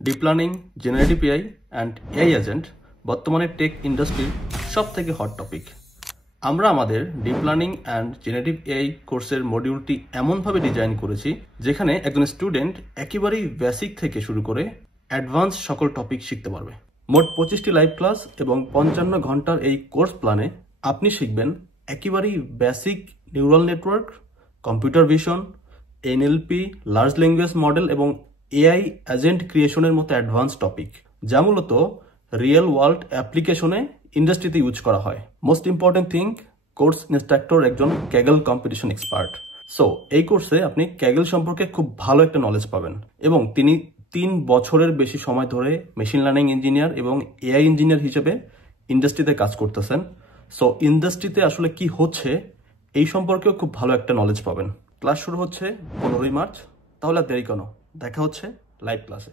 Deep learning, generative AI and AI agent বর্তমানে take ইন্ডাস্ট্রির সবথেকে হট টপিক। আমরা আমাদের deep learning and generative AI কোর্সের মডিউলটি এমনভাবে ডিজাইন করেছি যেখানে একজন স্টুডেন্ট একেবারেই বেসিক থেকে শুরু করে অ্যাডভান্স সকল টপিক শিখতে পারবে। মোট 25টি লাইভ ক্লাস এবং 55 ঘন্টার এই কোর্স প্ল্যানে আপনি শিখবেন একেবারেই basic neural network, computer vision, NLP, large language model এবং এআই এজেন্ট ক্রিয়েশনের মতো অ্যাডভান্স টপিক, যা মূলত রিয়েল ওয়ার্ল্ড অ্যাপ্লিকেশনে ইন্ডাস্ট্রিতে ইউজ করা হয়। Most important thing, course instructor একজন ক্যাগল কম্পিটিশন এক্সপার্ট। সো এই কোর্সে আপনি ক্যাগল সম্পর্কে খুব ভালো একটা নলেজ পাবেন এবং তিনি 3 বছরের বেশি সময় ধরে মেশিন লার্নিং ইঞ্জিনিয়ার এবং এআই ইঞ্জিনিয়ার হিসেবে ইন্ডাস্ট্রিতে কাজ করতেছেন। সো ইন্ডাস্ট্রিতে আসলে কি হচ্ছে এই সম্পর্কেও খুব ভালো একটা নলেজ পাবেন। ক্লাস শুরু হচ্ছে 15ই মার্চ। তাহলে আর দেরি কেন, দেখা হচ্ছে লাইভ ক্লাসে।